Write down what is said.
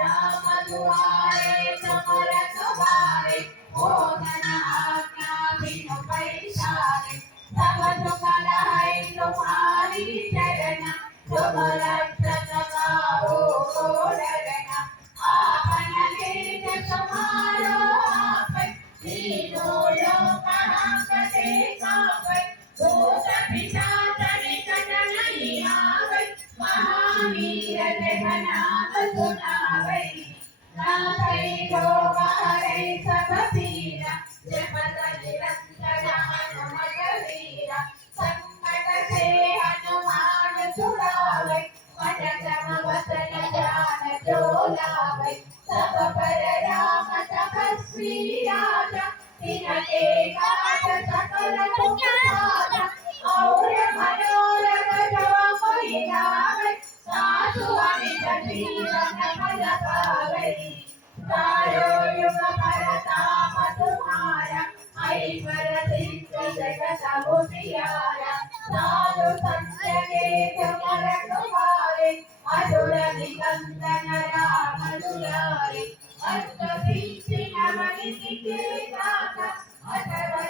राम दुआरे समरथ बारे मोहन आज्ञा बिनु पैसारे सब सुख लहै तुम्हारी चरण तुम रक्षक काहू को डरना आपन तेज समारो आपै तीनों लोक हांकते कापै भूत पिशाच निकट नहीं आवै महावीर जय नाम सुनावै नाथै रोग हरै सब पीरा जपत निरंतर हनुमत वीरा संकट से हनुमान छुड़ावै मन क्रम वचन ध्यान जो लावै सब पर राम तपस्वी राजा तिनके काट सकल तुम साजा और मनोरथ जो कोई लावै साधु अमित जीवन फल पावै चारों युग परताप तुम्हारा ऐश्वर सिद्धि जगत उजियारा साधु संत के तुम